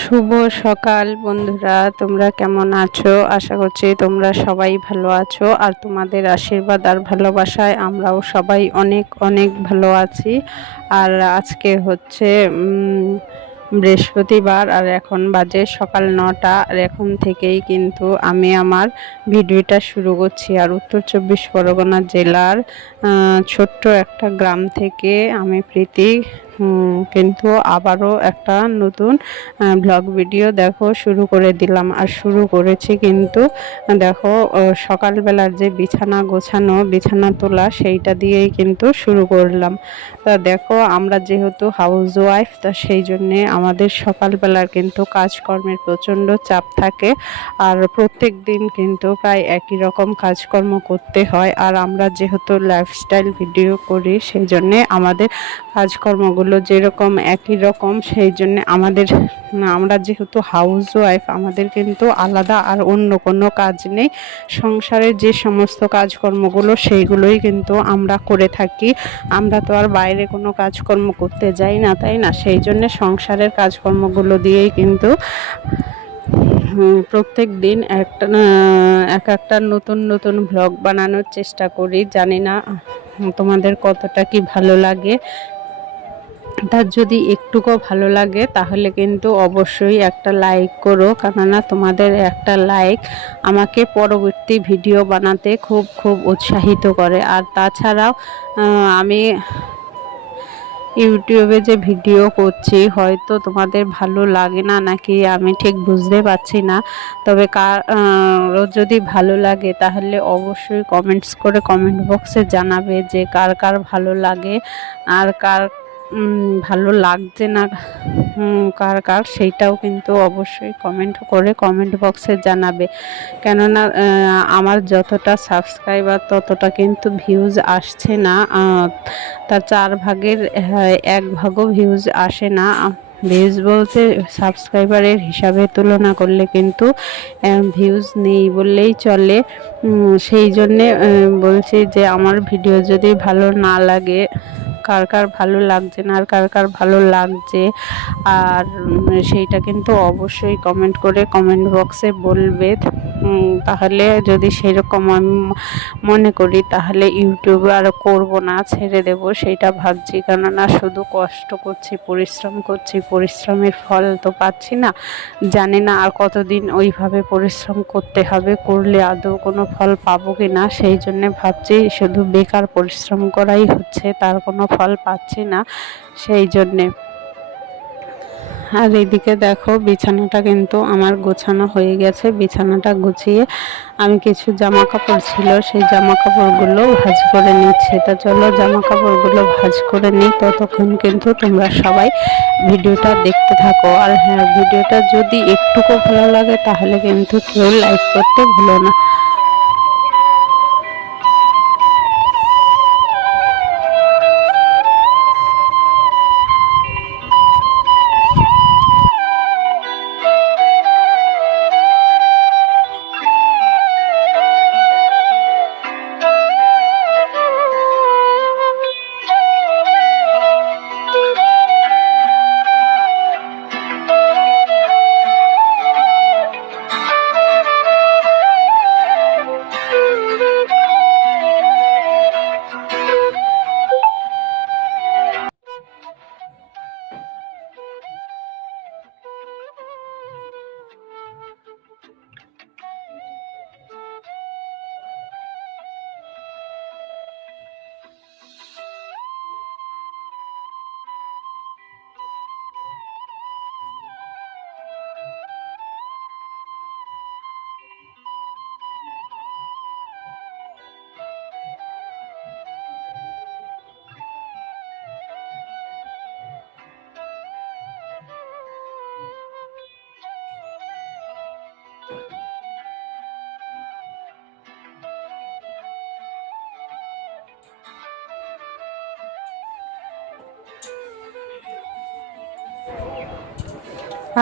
শুভ সকাল বন্ধুরা, তোমরা কেমন আছো? আশা করছি তোমরা সবাই ভালো আছো, আর তোমাদের আশীর্বাদ আর ভালোবাসায় আমরাও সবাই অনেক অনেক ভালো আছি। আর আজকে হচ্ছে বৃহস্পতিবার, আর এখন বাজে সকাল 9টা। আর এখন থেকেই কিন্তু আমি আমার ভিডিওটা শুরু করছি। আর উত্তর 24 পরগনা জেলার ছোট্ট একটা গ্রাম থেকে আমি প্রীতি কিন্তু আবারও একটা নতুন ব্লগ ভিডিও শুরু করে দিলাম। আর শুরু করেছি কিন্তু দেখো, সকালবেলার যে বিছানা গোছানো, বিছানা তোলা, সেইটা দিয়েই কিন্তু শুরু করলাম। তা দেখো, আমরা যেহেতু হাউস ওয়াইফ, তা সেই জন্যে আমাদের সকালবেলার কিন্তু কাজকর্মের প্রচণ্ড চাপ থাকে। আর প্রত্যেক দিন কিন্তু প্রায় একই রকম কাজকর্ম করতে হয়। আর আমরা যেহেতু লাইফস্টাইল ভিডিও করি, সেই জন্যে আমাদের কাজকর্মগুলো যেরকম একই রকম, সেই জন্যে আমরা যেহেতু হাউস ওয়াইফ, আমাদের কিন্তু আলাদা আর অন্য কোনো কাজ নেই। সংসারের যে সমস্ত কাজকর্মগুলো সেইগুলোই কিন্তু আমরা করে থাকি। আমরা তো আর বাইরে কোনো কাজকর্ম করতে যাই না, তাই না? সেই জন্যে সংসারের কাজকর্মগুলো দিয়েই কিন্তু প্রত্যেক দিন এক একটা নতুন নতুন ভ্লগ বানানোর চেষ্টা করি। জানি না তোমাদের কতটা কি ভালো লাগে। তার যদি একটুকু ভালো লাগে তাহলে কিন্তু অবশ্যই একটা লাইক করো, কেননা তোমাদের একটা লাইক আমাকে পরবর্তী ভিডিও বানাতে খুব খুব উৎসাহিত করে। আর তাছাড়াও আমি ইউটিউবে যে ভিডিও করছি, হয়তো তোমাদের ভালো লাগে না নাকি আমি ঠিক বুঝতে পারছি না। তবে যদি ভালো লাগে তাহলে অবশ্যই কমেন্টস করে কমেন্ট বক্সে জানাবে যে কার কার ভালো লাগে, আর কার ভালো লাগছে না, কার কার, সেইটাও কিন্তু অবশ্যই কমেন্ট করে কমেন্ট বক্সে জানাবে। কেননা আমার যতটা সাবস্ক্রাইবার ততটা কিন্তু ভিউজ আসছে না। তার 4 ভাগের 1 ভাগও ভিউজ আসে না। ভিউজ বলতে সাবস্ক্রাইবারের হিসাবে তুলনা করলে কিন্তু ভিউজ নেই বললেই চলে। সেই জন্যে বলছি যে আমার ভিডিও যদি ভালো না লাগে, কার কার ভালো লাগছে না আর কার কার ভালো লাগছে, আর সেইটা কিন্তু অবশ্যই কমেন্ট করে কমেন্ট বক্সে বলবে। তাহলে যদি সেরকম আমি মনে করি তাহলে ইউটিউবে আর করব না, ছেড়ে দেব, সেইটা ভাবছি। কেননা শুধু কষ্ট করছি, পরিশ্রম করছি, পরিশ্রমের ফল তো পাচ্ছি না। জানি না আর কতদিন ওইভাবে পরিশ্রম করতে হবে, করলে আদৌ কোনো ফল পাবো কি না। সেই জন্যে ভাবছি শুধু বেকার পরিশ্রম করাই হচ্ছে, তার কোনো ফল পাচ্ছি না। সেই জন্যে আর এইদিকে দেখো, বিছানাটা কিন্তু আমার গোছানো হয়ে গেছে। বিছানাটা গুছিয়ে আমি কিছু জামা কাপড় ছিল, সেই জামা কাপড়গুলো ভাঁজ করে নিচ্ছি। তা চলো জামা কাপড়গুলো ভাঁজ করে নিই, ততক্ষণ কিন্তু তোমরা সবাই ভিডিওটা দেখতে থাকো। আর হ্যাঁ, ভিডিওটা যদি একটুকু ভালো লাগে তাহলে কিন্তু কেউ লাইক করতে ভুলো না।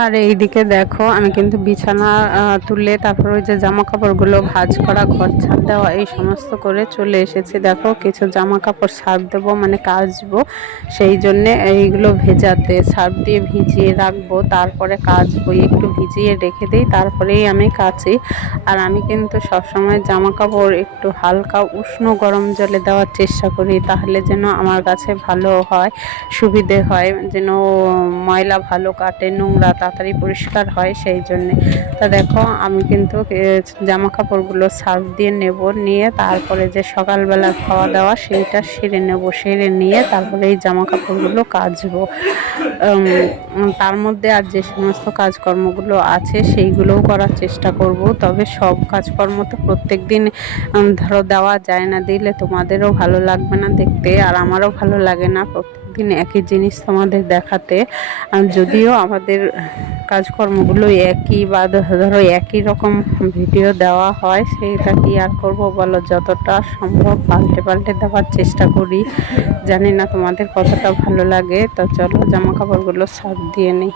আর এইদিকে দেখো আমি কিন্তু বিছানা তুলে তারপর ওই যে জামা কাপড়গুলো ভাঁজ করা, ঘর ঝাড় দেওয়া, এই সমস্ত করে চলে এসেছি। দেখো কিছু জামা কাপড় সার্ফ দেবো, মানে কাচবো, সেই জন্যে এইগুলো ভেজাতে সার্ফ দিয়ে ভিজিয়ে রাখবো, তারপরে কাচবো। একটু ভিজিয়ে রেখে দিই, তারপরেই আমি কাচি। আর আমি কিন্তু সবসময় জামা কাপড় একটু হালকা উষ্ণ গরম জলে দেওয়ার চেষ্টা করি, তাহলে যেন আমার কাছে ভালো হয়, সুবিধে হয়, যেন ময়লা ভালো কাটে, নোংরা তাড়াতাড়ি পরিষ্কার হয়, সেই জন্যে। তা দেখো আমি কিন্তু জামা কাপড়গুলো সার্ফ দিয়ে নেব, নিয়ে তারপরে যে সকালবেলা খাওয়া দাওয়া সেইটা সেরে নেব, সেরে নিয়ে তারপরে এই জামা কাপড়গুলো কাচবো। তার মধ্যে আর যে সমস্ত কাজকর্মগুলো আছে সেইগুলোও করার চেষ্টা করব। তবে সব কাজকর্ম তো প্রত্যেক দিন ধরো দেওয়া যায় না, দিলে তোমাদেরও ভালো লাগবে না দেখতে, আর আমারও ভালো লাগে না প্রত্যেকদিন একই জিনিস তোমাদের দেখাতে। যদিও আমাদের কাজকর্মগুলো একই, বা ধরো একই রকম ভিডিও দেওয়া হয়, সেইটা কি আর করব বলো, যতটা সম্ভব পাল্টে পাল্টে দেওয়ার চেষ্টা করি। জানি না তোমাদের কতটা ভালো লাগে। তো চলো জামা কাপড়গুলো সার্ফ দিয়ে নিই।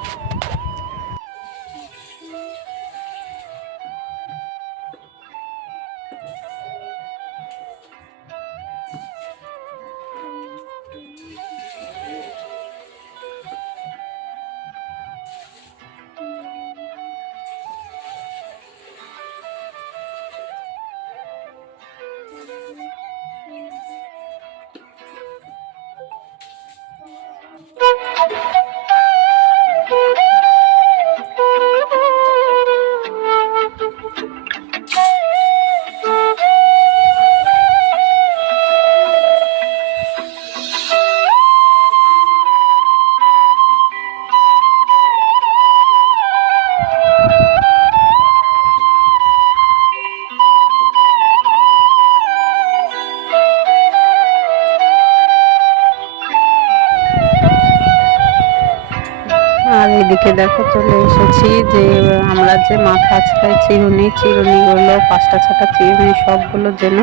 আর এদিকে দেখো চলে এসেছি যে আমরা যে মাথা আঁচড়াই চিরুনিগুলো 5টা 6টা চিরুনি সবগুলো যেন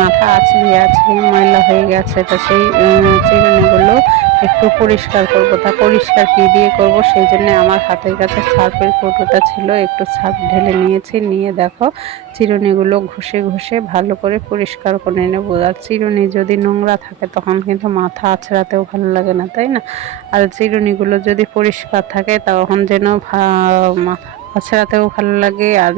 মাথা আঁচড়িয়ে আঁচড়িয়ে ময়লা হয়ে গেছে। তো সেই চিরুনিগুলো একটু পরিষ্কার করব। তা পরিষ্কার কী দিয়ে করব, সেই জন্য আমার হাতের কাছে সার্ফের কৌটোটা ছিল, একটু সার্ফ ঢেলে নিয়েছি, নিয়ে দেখো চিরুনিগুলো ঘষে ঘষে ভালো করে পরিষ্কার করে নেব। আর চিরুনি যদি নোংরা থাকে তখন কিন্তু মাথা আঁচড়াতেও ভালো লাগে না, তাই না? আর চিরুনিগুলো যদি পরিষ্কার থাকে তখন যেন মাথা আঁচড়াতেও ভালো লাগে, আর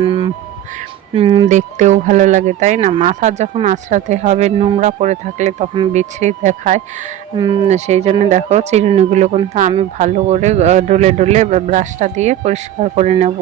দেখতেও ভালো লাগে, তাই না? মাথা যখন আঁচড়াতে হবে নোংরা পড়ে থাকলে তখন বিচ্ছিরি দেখায়। সেই জন্য দেখো চিরুনিগুলো কিন্তু আমি ভালো করে ডলে ডলে ব্রাশটা দিয়ে পরিষ্কার করে নেব।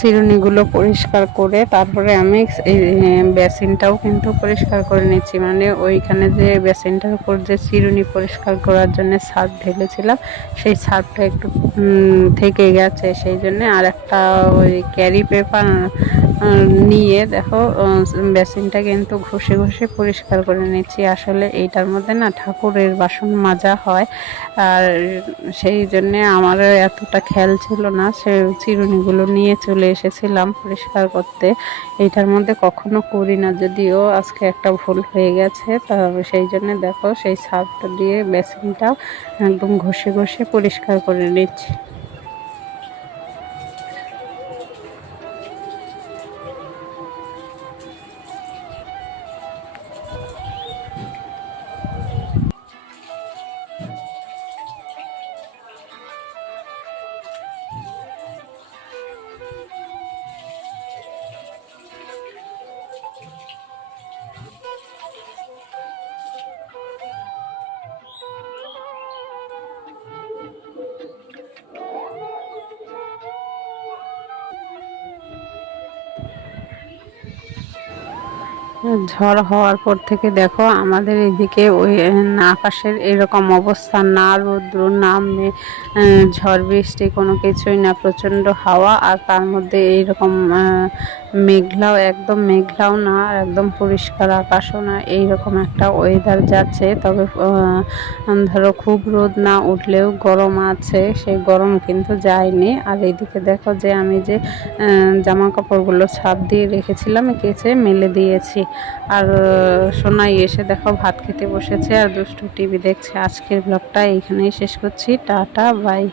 চিরুনিগুলো পরিষ্কার করে তারপরে আমি এই বেসিনটাও কিন্তু পরিষ্কার করে নিচ্ছি, মানে ওইখানে যে বেসিনটার উপর যে চিরুনি পরিষ্কার করার জন্য সার্ফ ঢেলেছিলাম, সেই সার্ফটা একটু থেকে গেছে, সেই জন্য আর একটা ওই ক্যারি পেপার নিয়ে দেখো বেসিনটা কিন্তু ঘষে ঘষে পরিষ্কার করে নিচ্ছি। আসলে এইটার মধ্যে না ঠাকুরের বাসন মাজা হয়, আর সেই জন্যে আমারও এতটা খেয়াল ছিল না, সে চিরুনিগুলো নিয়ে চলে এসেছিলাম পরিষ্কার করতে। এইটার মধ্যে কখনো করি না, যদিও আজকে একটা ভুল হয়ে গেছে। তা সেই জন্য দেখো সেই সার্ফটা দিয়ে বেসিনটাও একদম ঘষে ঘষে পরিষ্কার করে নিচ্ছি। ঝড় হওয়ার পর থেকে দেখো আমাদের এদিকে ওই আকাশের এরকম অবস্থা, না রৌদ্র না ঝড় বৃষ্টি কোনো কিছুই না, প্রচণ্ড হাওয়া আর তার মধ্যে এইরকম মেঘলাও, একদম মেঘলাও না একদম পরিষ্কার আকাশও না, এইরকম একটা ওয়েদার যাচ্ছে। তবে ধরো খুব রোদ না উঠলেও গরম আছে, সেই গরম কিন্তু যায়নি। আর এইদিকে দেখো যে আমি যে জামা কাপড়গুলো ছাপ দিয়ে রেখেছিলাম কেচে মেলে দিয়েছি। আর সোনাই এসে দেখো ভাত খেতে বসেছে আর দুষ্টু টিভি দেখছে। আজকের ব্লগটা এইখানেই শেষ করছি। Tata bye.